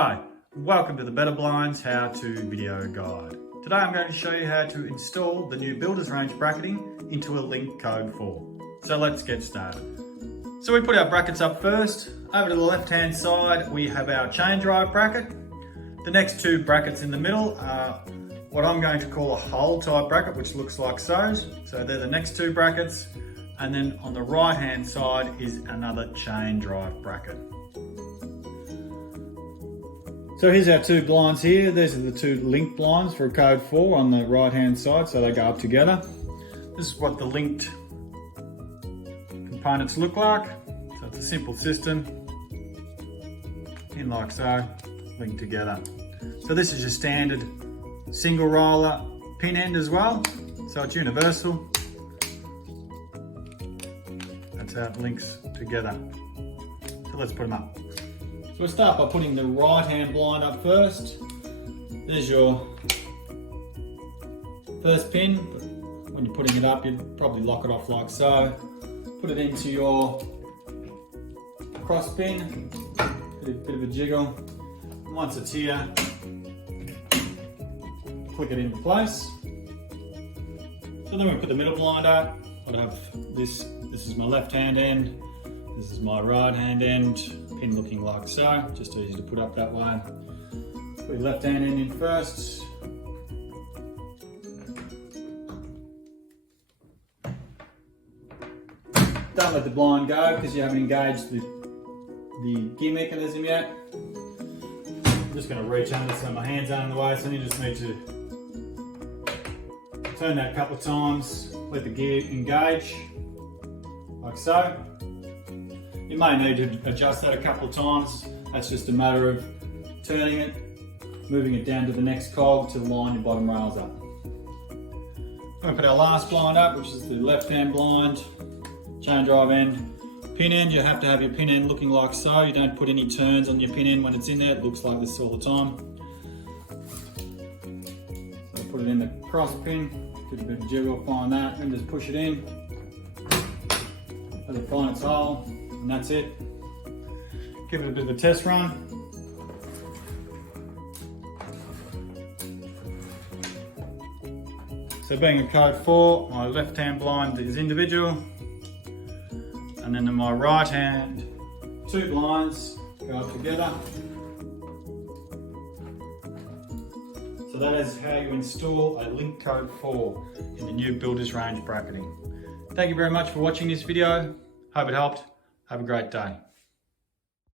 Hi, and welcome to the Betta Blinds how-to video guide. Today I'm going to show you how to install the new builder's range bracketing into a link code 4. So let's get started. So we put our brackets up first. Over to the left hand side we have our chain drive bracket. The next two brackets in the middle are what I'm going to call a hole type bracket, which looks like so. So they're the next two brackets. And then on the right hand side is another chain drive bracket. So here's our two blinds here. These are the two link blinds for code 4 on the right hand side, so they go up together. This is what the linked components look like. So it's a simple system, in like so, linked together. So this is your standard single roller pin end as well, so it's universal. That's how it links together. So let's put them up. So we'll start by putting the right hand blind up first. There's your first pin. When you're putting it up, you'd probably lock it off like so. Put it into your cross pin, bit of a jiggle. And once it's here, click it into place. So then we put the middle blind up. I'd have this is my left hand end, this is my right hand end. Pin looking like so, just easy to put up that way. Put your left hand end in first. Don't let the blind go because you haven't engaged the gear mechanism yet. I'm just going to reach under so my hands aren't in the way, so you just need to turn that a couple of times, let the gear engage, like so. You may need to adjust that a couple of times. That's just a matter of turning it, moving it down to the next cog to line your bottom rails up. We're going to put our last blind up, which is the left hand blind, chain drive end. Pin end, you have to have your pin end looking like so. You don't put any turns on your pin end when it's in there. It looks like this all the time. So put it in the cross pin, give it a bit of jiggle, find that, and just push it in. Let it find its hole. And that's it. Give it a bit of a test run. So being in code 4, my left hand blind is individual. And then in my right hand, two blinds go up together. So that is how you install a link code 4 in the new builder's range bracketing. Thank you very much for watching this video. Hope it helped. Have a great day.